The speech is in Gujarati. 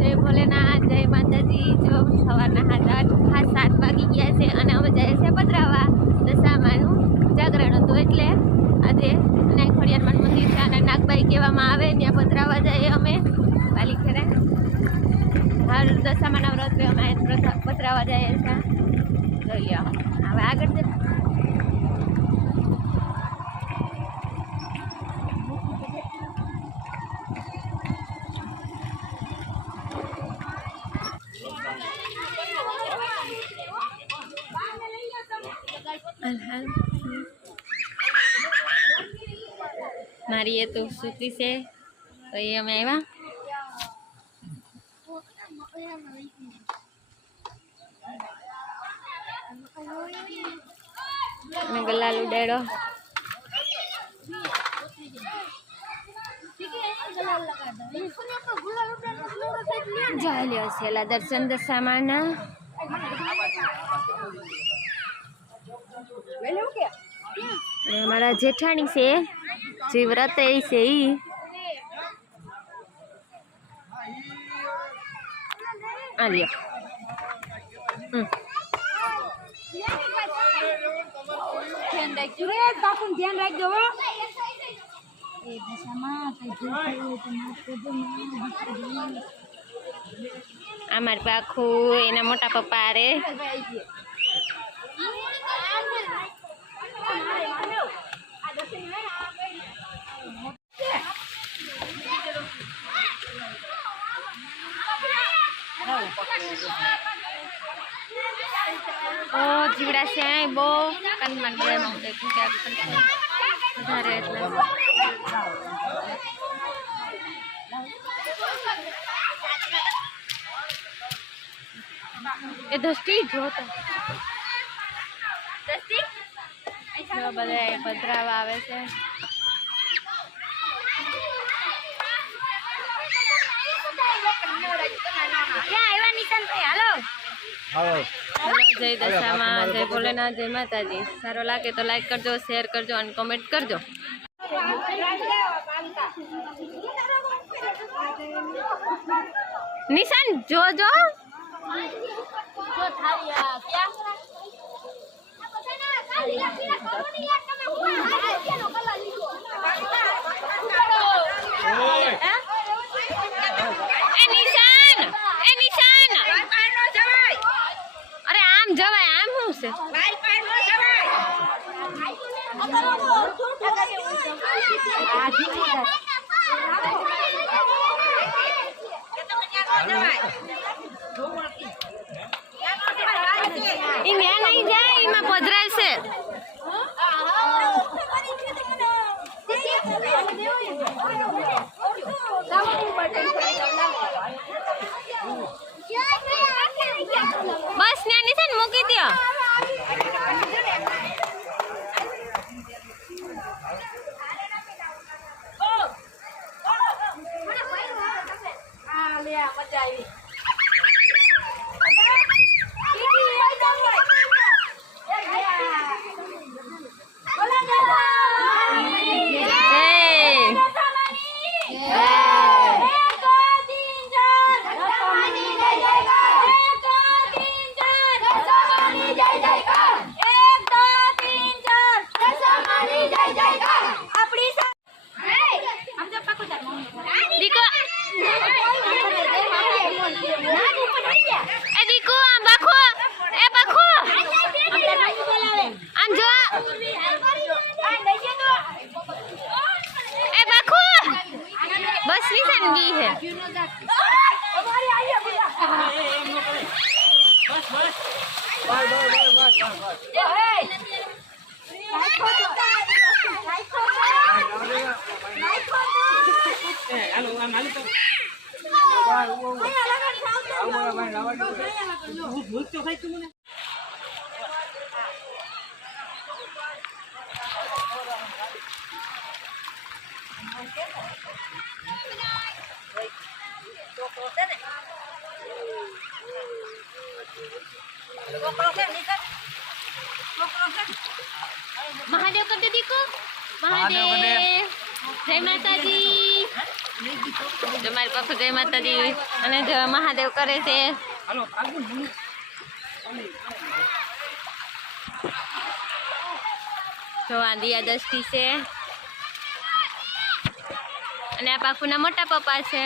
જય ભોલેનાથ, જય માતાજી। જો સવારના 7 વાગી ગયા છે અને અમે જઈએ છીએ પધરાવા દશામાનું જાગરણ હતું એટલે આજે નાગ ખોડિયારમાં મંદિર છે અને નાગબાઈ કહેવામાં આવે ત્યાં પધરાવા જઈએ અમે વાલી ખેરે હર દશામાના વ્રત અમે પધરાવા જઈએ છીએ। જોઈ લો હવે આગળ મારી એ તો સૂતી છે તો એ અમે આવ્યા અને ગલાલ ઉડાડ્યો ચાલ્યો છેલ્લા દર્શન દશામાના हमारा जेठानी से जे व्रत है आलिया ध्यान रख दो हमारे पाखू एना मोटा पप्पा रे जीवड़ा से बो कनमन बे माउंटे क्या उधारे ए दस्ती जो तो दस्ती जो बधे पधरावा आवे छे क्या आया निशान भाई हेलो हेलो जय दशामा जय भोलेनाथ जय माताजी। सारो लागे तो लाइक करजो शेर करजो और कमेंट करजो। निशान जो जो अरे आम जवाय आम हूँ से नहीं जाए इमा पधराय से बस ने निशान मूकी दियो मजा आई बस निशान गई है महादेव कर दे देखो महादेव જય માતાજી. તમારી પાસે જય માતાજી. અને જો મહાદેવ કરે છે. જો આ દિયા દસ્તી છે અને આ પાકુના મોટા પપ્પા છે.